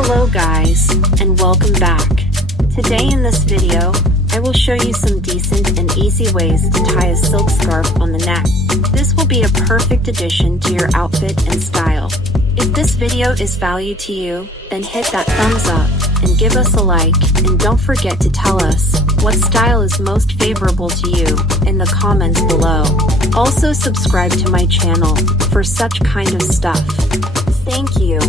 Hello guys, and welcome back. Today in this video, I will show you some decent and easy ways to tie a silk scarf on the neck. This will be a perfect addition to your outfit and style. If this video is value to you, then hit that thumbs up and give us a like, and don't forget to tell us what style is most favorable to you in the comments below. Also subscribe to my channel for such kind of stuff. Thank you.